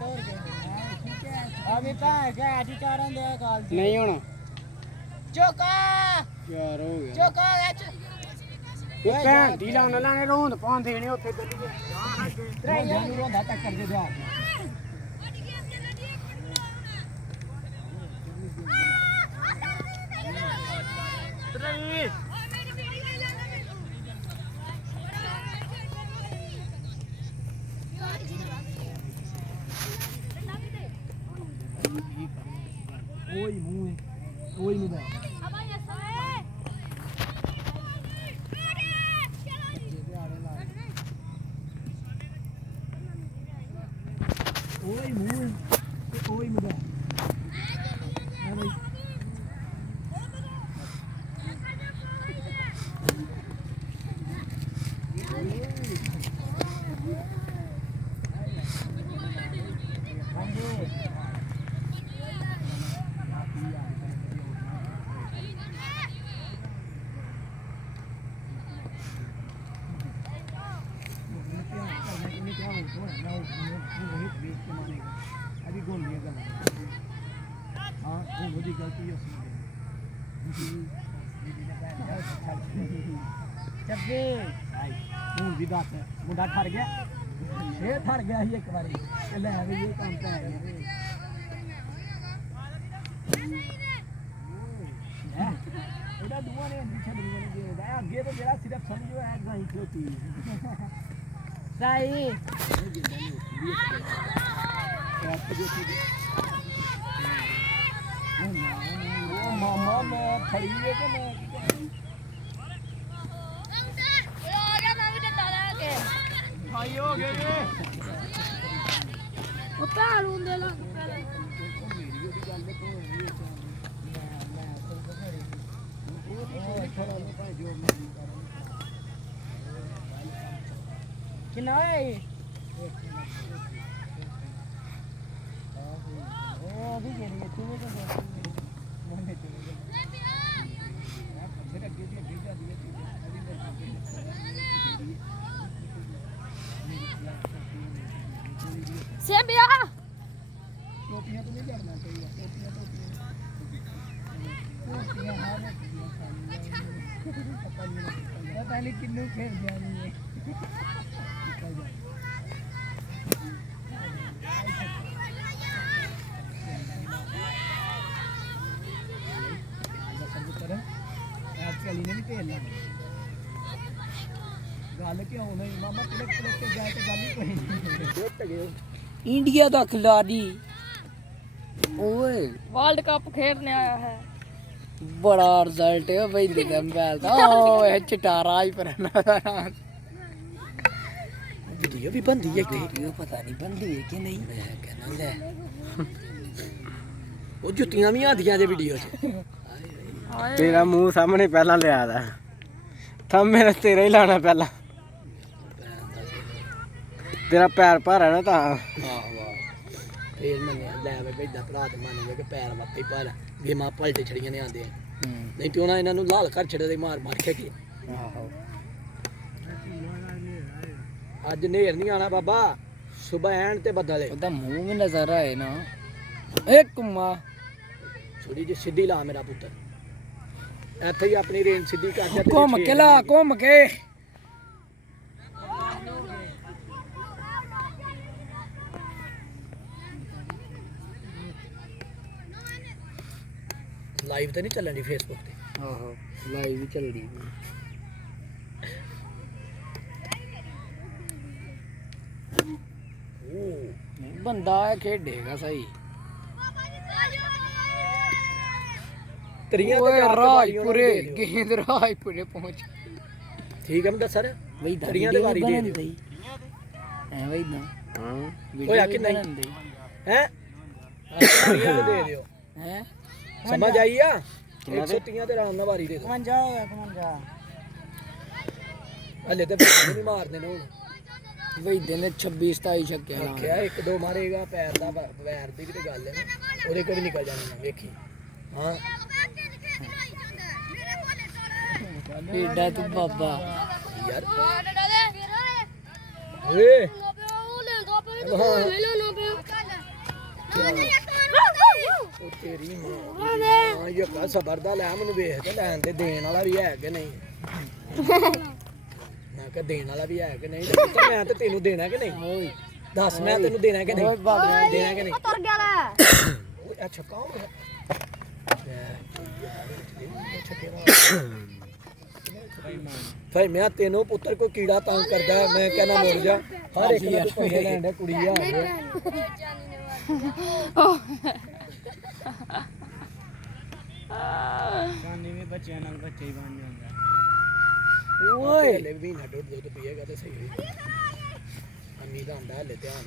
अभी भैन के ऐटी चारण दे काल नहीं होना चौका यार हो गया चौका ये भैन दी लाने लाने रोंद पान देने उत्थे चली त्रै जन रोंदा टक्कर दे दो त्रै ओए मुंह ओए मुंह ओए मुंह ओए मुंह हां भाई अभी गोल दिया गला हां वो बड़ी गलती है चब्बे आई हूं भी बात है मुंडा ठर गया ये ठर गया ही एक बारी ले आ ये काम पे है एड़ा दुआ ने पीछे दुनिया ने दे आगे तो मेरा सिर्फ समझो है गाई खलोती सही ओ मामा मैं खड़ी है कि मैं भाई हो गए ये ਉਹ ਭਾਲੂ ਦੇ ਲਾ किना है ओ अभी कह रही है तू तो मैंने फिर अगे भी भेजा दिया ਸੇਬਿਆ टोपियां तो नहीं करना चाहिए टोपियां हां पता नहीं किन्नू खेल जानी है चली ने नहीं खेलना गल क्यों नहीं मामा तिलक तिलक के जाए तो गल ही कोई नहीं इंडिया दा खिलाड़ी ओए वर्ल्ड कप खेलने आया है बड़ा रिजल्ट है भाई दे बैल दा ओए चटारा ही पर वीडियो भी बनदी है वीडियो पता नहीं बनदी है कि नहीं मैं कहना ले ओ जुत्तियां भी आंदियां जे वीडियो च तेरा मुंह सामने पहला ले आदा थम मेरा तेरा ही लाना पहला तेरा पैर भारा ना ता फिर मैंने लै भेजा भरा ते मन गया कि पैर वाकई भारा गेमां पलटे छड़ियां ने आंदे नहीं तो ना इन्हां नूं लाल कर छड़े मार मार के अज नेर नहीं आना बाबा सुबह ऐन ते बदल है ओदा मुंह भी नजर आए ना ए कुम्मा थोड़ी जी सीधी ला मेरा पुत्र ਇੱਥੇ ਹੀ ਆਪਣੀ ਰੇਂਜ ਸਿੱਧੀ ਕਰ ਜਾ ਘੁੰਮ ਕੇ ਲਾ ਘੁੰਮ ਕੇ ਲਾਈਵ ਤੇ ਨਹੀਂ ਚੱਲਣ ਦੀ ਫੇਸਬੁੱਕ ਤੇ ਆਹੋ ਲਾਈਵ ਵੀ ਚੱਲਦੀ ਉਹ ਬੰਦਾ ਖੇਡੇਗਾ ਸਹੀ राजपुरे गेंद राजपुरे पहुंच ठीक है मैं दस सर वही तरियां दे वारी दे दे हैं वही ना हां होया कि नहीं हैं तरियां दे दियो हैं समझ आई आ 130 ते राम ना वारी दे दो 55 हो गया 55 हले ते नहीं मारने ने वही दिन 26 27 छक्के क्या एक दो मारेगा पैर दा पैर दी भी ते गल है ओदे को भी निकल जाना देखी हां एडा तू बाबा यार ओए ਤੇਰੀ ਮਾਂ ਇਹ ਕਾ ਸਬਰ ਦਾ ਲੈ ਮੈਨੂੰ ਵੇਖ ਤੇ ਲੈਣ ਤੇ ਦੇਣ ਵਾਲਾ ਵੀ ਹੈ ਕਿ ਨਹੀਂ ਮੈਂ ਕਿ ਦੇਣ ਵਾਲਾ ਵੀ ਹੈ ਕਿ ਨਹੀਂ ਤੇ ਮੈਂ ਤੇ ਤੈਨੂੰ ਦੇਣਾ ਕਿ ਨਹੀਂ ਦੱਸ ਮੈਂ ਤੈਨੂੰ ਦੇਣਾ ਕਿ ਨਹੀਂ ਦੇਣਾ ਕਿ ਨਹੀਂ ਤੁਰ ਗਿਆ ਲੈ ਓਏ ਅੱਛਾ ਕੌਣ ਹੈ ਭਾਈ ਮੈਂ ਤੈਨੂੰ ਪੁੱਤਰ ਕੋਈ ਕੀੜਾ ਤੰਗ ਕਰਦਾ ਮੈਂ ਕਹਿੰਦਾ ਮੁੜ ਜਾ ਹਰ ਇੱਕ ਨੂੰ ਪੈਸੇ ਲੈਣ ਦਾ ਕੁੜੀ ਆ ਗਾਨੀ ਵੀ ਬੱਚਿਆਂ ਨਾਲ ਬੱਚੇ ਹੀ ਬਣ ਜਾਂਦਾ ਓਏ ਲੈ ਵੀ ਨਾ ਡੋਡ ਦੁੱਧ ਪੀਏਗਾ ਤੇ ਸਹੀ ਹੋਈ ਅੰਮੀ ਦਾ ਹੁੰਦਾ ਲੈ ਧਿਆਨ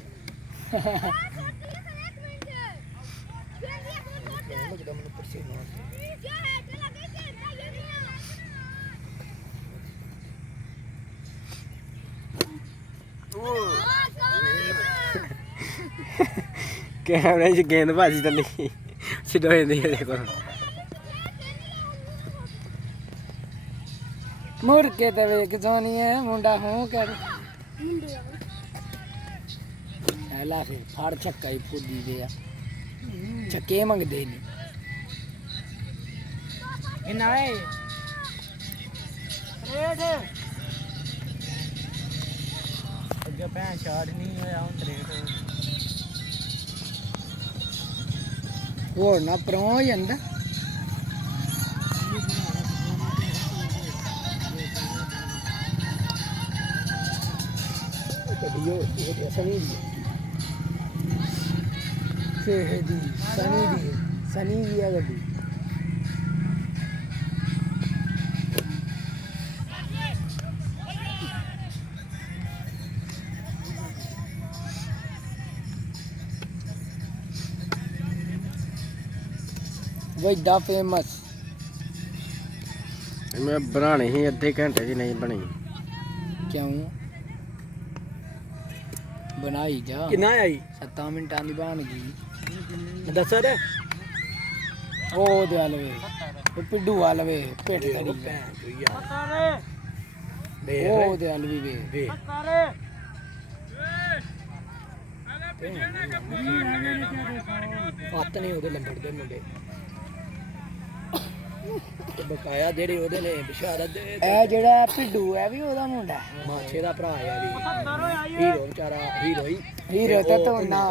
ਲੱਗਦਾ ਮੈਨੂੰ ਪਰਸੀਨਾ ਕੈਮਰੇ 'ਚ ਗੇਂਦ ਭਾਜੀ ਚੱਲੀ ਸਿੱਧਾ ਹੋ ਜਾਂਦੀ ਹੈ ਦੇਖੋ ਮੁੜ ਕੇ ਤੇ ਵੇਖ ਜਾਣੀ ਹੈ ਮੁੰਡਾ ਹੋ ਕਰ ਐਲਾ ਫਿਰ ਫੜ ਛੱਕਾ ਹੀ ਫੁੱਦੀ ਦੇ ਆ ਛੱਕੇ ਮੰਗਦੇ ਨਹੀਂ ਇਹ ਨਾ ਹੈ ਅੱਗੇ ਭੈਣ ਛਾੜ ਨਹੀਂ ਹੋਇਆ ਹੁਣ ਤਰੇਟ ਹੋਰ ਨਾ ਪਰੋਂ ਹੋ ਜਾਂਦਾ ਕਦੀਓ ਇਹ ਸਨੀ ਦੀ ਸਨੀ ਦੀ ਆ ਗੱਡੀ ਵੱਡਾ ਫੇਮਸ ਮੈਂ ਬਣਾਣੀ ਸੀ ਅੱਧੇ ਘੰਟੇ 'ਚ ਨਹੀਂ ਬਣੀ ਕਿਉਂ ਬਣਾਈ ਜਾ ਕਿੰਨਾ ਆਈ 7 ਮਿੰਟਾਂ ਦੀ ਬਣ ਗਈ ਦੱਸ ਰੇ ਉਹ ਦੇ ਹਲਵੇ ਉਹ ਪਿੱਡੂ ਹਲਵੇ ਪੇਟ ਕਰੀ ਭੈਣ ਤੂੰ ਯਾਰ ਦੇ ਉਹ ਦੇ ਹਲਵੇ ਵੇ ਦੇ ਹੱਥ ਨਹੀਂ ਉਹਦੇ ਲੰਬੜ ਦੇ ਮੁੰਡੇ ਤੇ ਬਕਾਇਆ ਜਿਹੜੇ ਉਹਦੇ ਨੇ ਬਿਸ਼ਾਰਤ ਦੇ ਇਹ ਜਿਹੜਾ ਪਿੱਡੂ ਹੈ ਵੀ ਉਹਦਾ ਮੁੰਡਾ ਮਾਛੇ ਦਾ ਭਰਾ ਆ ਵੀ ਹੀਰੋ ਵਿਚਾਰਾ ਹੀਰੋ ਹੀ ਹੀਰੋ ਤੇ ਤੁਨਾ